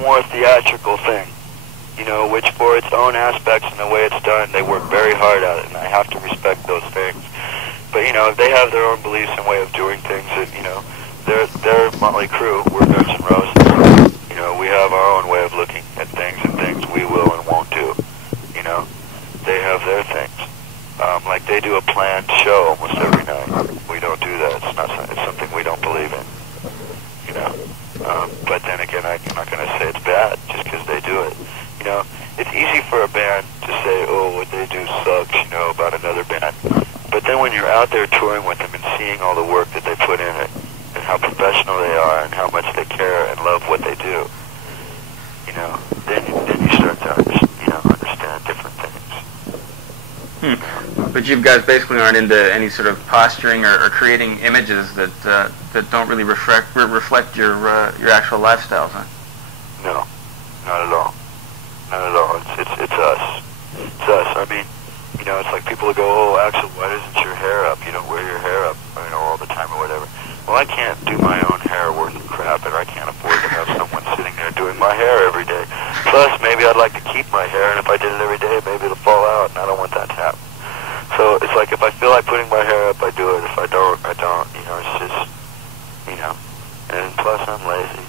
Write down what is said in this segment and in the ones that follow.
more theatrical thing, you know, which for its own aspects and the way it's done, they work very hard at it, and I have to respect those things. But, you know, they have their own beliefs and way of doing things that, you know, they're Motley Crue, we're Guns N' Roses. You know, we have our own way of looking at things and things we will and won't do, you know. They have their things. Like they do a planned show almost every night. We don't do that. It's something we don't believe in, you know. But then again, I'm not going to say it's bad just because they do it. You know, it's easy for a band to say, oh, what they do sucks, you know, about another band. But then when you're out there touring with them and seeing all the work that they put in it, and how professional they are, and how much they care and love what they do, you know, then you start to understand different things. But you guys basically aren't into any sort of posturing or creating images that don't really reflect your actual lifestyles, huh? No, not at all. Not at all. It's us. It's us. I mean, you know, it's like people go, oh, Axl, why isn't your hair up? You don't wear your hair up, you know, all the time or whatever. Well, I can't do my own hair worth of crap, and I can't afford to have someone sitting there doing my hair every day. Plus, maybe I'd like to keep my hair, and if I did it every day, maybe it'll fall out, and I don't want that to happen. So it's like if I feel like putting my hair up, I do it. If I don't, I don't. You know, it's just, you know. And plus, I'm lazy.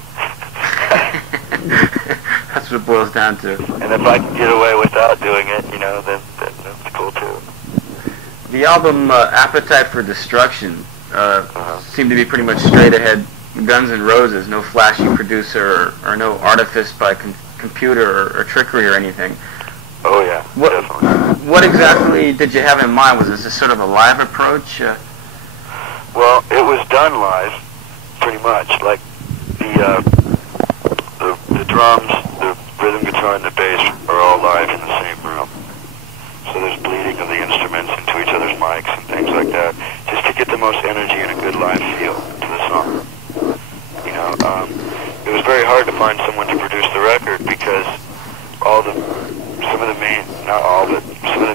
That's what it boils down to. And if I can get away without doing it, you know, then that's cool too. The album Appetite for Destruction seemed to be pretty much straight ahead Guns N' Roses, no flashy producer or no artifice by computer or trickery or anything. Oh yeah, definitely. What exactly did you have in mind? Was this sort of a live approach? Well, it was done live, pretty much. Like the drums, the rhythm guitar, and the bass are all live in the same room. So there's bleeding of the instruments into each other's mics and things like that, just to get the most energy and a good live feel to the song. You know, it was very hard to find someone to produce the record because some of the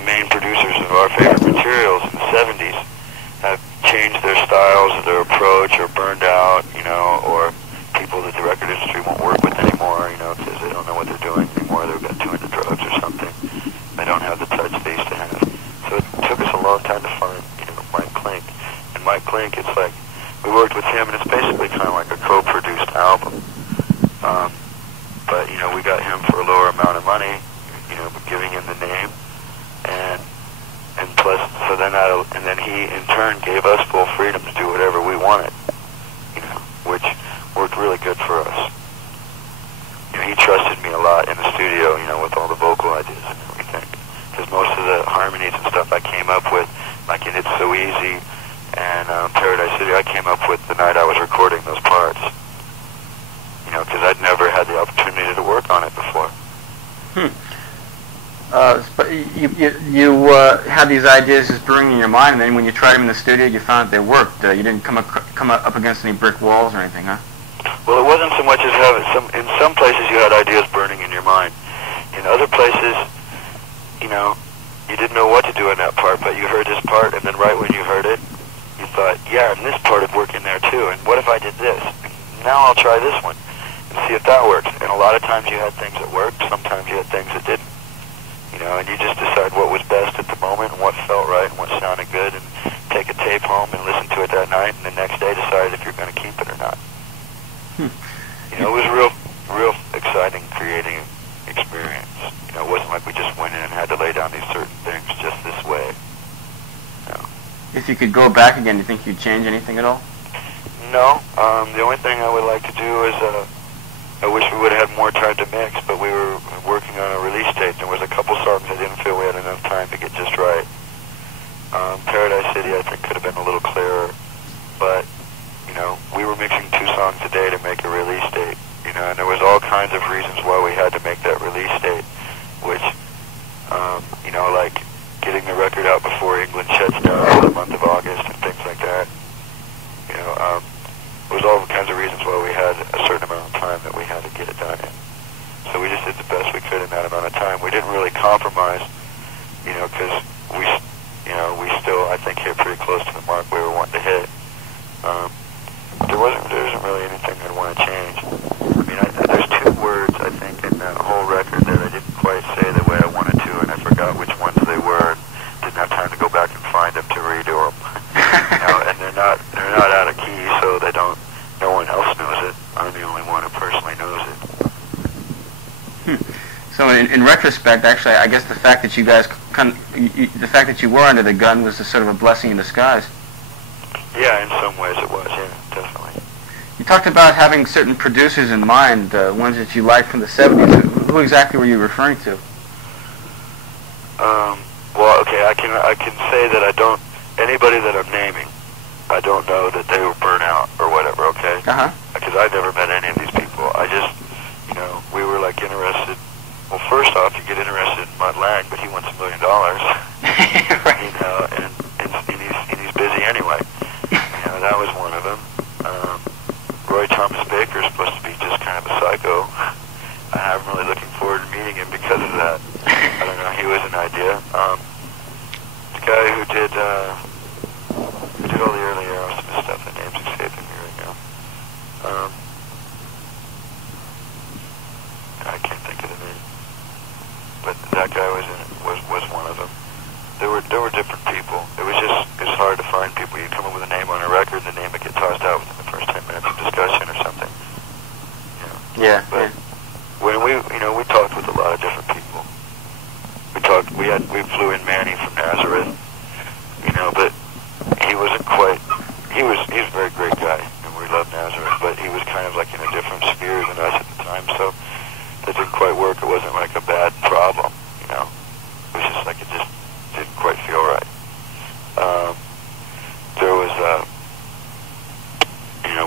main producers of our favorite materials in the 70s have changed their styles, their approach, or burned out, you know, or people that the record industry won't work with anymore, you know, because they don't know what they're doing anymore. They've got too into drugs or something. They don't have the touch they used to have. So it took us a long time to find, you know, Mike Klink. And Mike Klink, it's like, we worked with him, and it's basically kind of like a co-produced album. But, you know, we got him for a lower amount of money, you know, giving him the name. And plus, and then he, in turn, gave us full freedom to do whatever we wanted, you know, which worked really good for us. You know, he trusted me a lot in the studio, you know, with all the vocal ideas and everything. Because most of the harmonies and stuff I came up with, like in It's So Easy and Paradise City, I came up with the night I was recording those parts. You know, because I'd never had the opportunity to work on it before. But you had these ideas just brewing in your mind, and then when you tried them in the studio, you found that they worked. You didn't come up against any brick walls or anything, huh? Well, it wasn't so much as in some places you had ideas burning in your mind. In other places, you know, you didn't know what to do in that part, but you heard this part, and then right when you heard it, you thought, yeah, and this part would work in there too, and what if I did this? Now I'll try this one and see if that works. And a lot of times you had things that worked, sometimes you had things that didn't. You know, and you just decide what was best at the moment and what felt right and what sounded good, and take a tape home and listen to it that night, and the next day decide if you're going to keep it or not. You know, it was a real exciting creating experience. You know, it wasn't like we just went in and had to lay down these certain things just this way. No. If you could go back again, do you think you'd change anything at all? No. The only thing I would like to do is, I wish we would have had more time to mix, but we were working on a release date. There was a couple songs I didn't feel we had enough time to get just right. Paradise City, I think, could have been a little clearer, but, you know, we were mixing 2 songs a day to make a release date, you know, and there was all kinds of reasons why we had to make that release date, which, you know, like getting the record out before England shuts down for the month of August and things like that. You know, there was all kinds of reasons why we had a certain amount of time that we had to get it done in. So we just did the best we could in that amount of time. We didn't really compromise, you know, because we still, I think, hit pretty close to the mark we were wanting to hit. There isn't really anything I'd want to change. I mean, there's 2 words I knows it. So in retrospect, actually, I guess the fact that you guys, the fact that you were under the gun was a sort of a blessing in disguise. Yeah, in some ways it was, yeah, definitely. You talked about having certain producers in mind, ones that you liked from the 70s. Who exactly were you referring to? Well, okay, I can say that I don't, anybody that I'm naming, I don't know that they were burnt out or whatever, okay? Uh-huh. Because I've never met any of these people. I just, we were like interested. Well, first off, you get interested in Mutt Lange, but he wants $1 million. Right. And he's busy anyway. That was one of them. Roy Thomas Baker is supposed to be just kind of a psycho. I'm really looking forward to meeting him because of that. I don't know, he was an idea. The guy who did all the early Aerosmith stuff, the name's escaping me right now. I can't think of the name. But that guy was one of them. There were different people. It's hard to find people. You come up with a name on a record, and the name would get tossed out within the first 10 minutes of discussion or something. Yeah. But when we talked with a lot of different people. We flew in Manny from Nazareth, but he wasn't quite. He was a very great guy, and we loved Nazareth, but he was kind of like in a different sphere than us at the time, so that didn't quite work. It wasn't like a bad problem, It was just like it just didn't quite feel right. There was,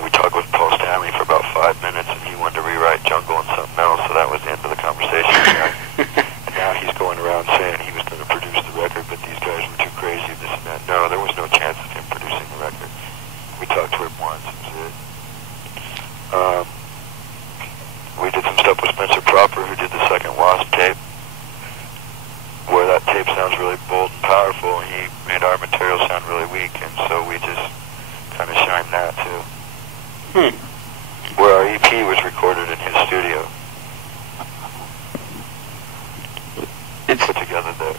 we talked with Paul Stanley for about 5 minutes, and he wanted to rewrite Jungle and something else, so that was the end of the conversation. And now he's going around saying he was going to produce the record, but these guys were too crazy, this and that. No, there was no chance of him producing the record. We talked to him once, that was it. We did some stuff with Spencer Proper, who did the second Wasp tape, where that tape sounds really bold and powerful, and he made our material sound really weak, and so we just kind of shined that too. Where our EP was recorded in his studio. It's put together there.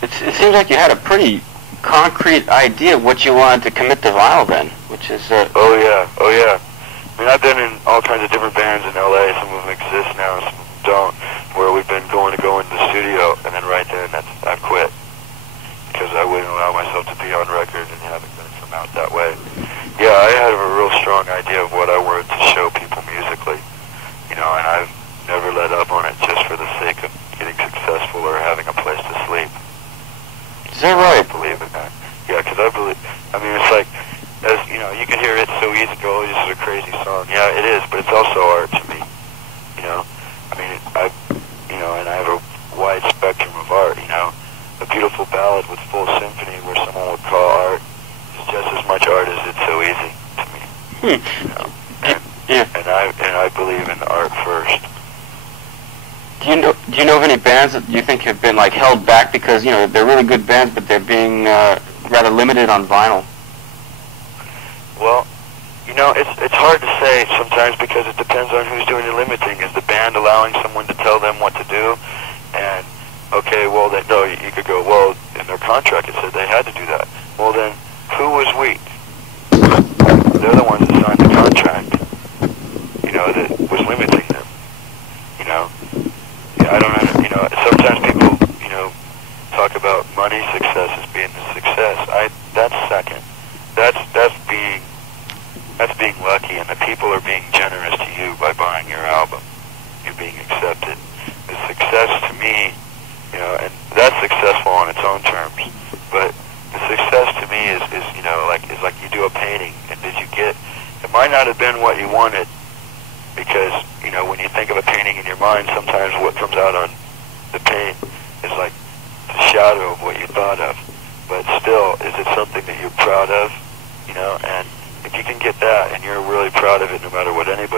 It seems like you had a pretty concrete idea of what you wanted to commit to vinyl then, which is... Oh yeah. I mean, I've been in all kinds of different bands in LA, some of them exist now, some of them don't, where we've been going to go into the studio, and then right then I've quit. Because I wouldn't allow myself to be on record and have it come out that way. Yeah, I had a real strong idea of what I wanted to show people musically, and I've never let up on it just for the sake of getting successful or having a place to sleep. Is that right? I believe in that. Yeah, because I believe, it's like, as you can hear It's So Easy Go, this is a crazy song. Yeah, it is, but it's also art to me. And I have a wide spectrum of art, A beautiful ballad with full symphony where someone would call art is just as much art as It's So Easy to me. And I believe in art first. Do you know of any bands that you think have been like held back because they're really good bands, but they're being rather limited on vinyl? Well, it's hard to say sometimes because it depends on who's doing the limiting. Is the band allowing someone to tell them what to do? And okay, well then no, you could go, well, in their contract it said they had to do that. Well then, who was weak? They're the ones that signed the contract. That was limiting them. I don't know. Sometimes people, talk about money success as being the success. That's second. That's being lucky, and the people are being generous to you by buying your album. You're being accepted. The success to me, and that's successful on its own terms. But the success to me is like you do a painting, and did you get? It might not have been what you wanted, because when you think of a painting in your mind, sometimes what comes out on the paint is like the shadow of what you thought of. But still, is it something that you're proud of? And if you can get that, and you're really proud of it, no matter what anybody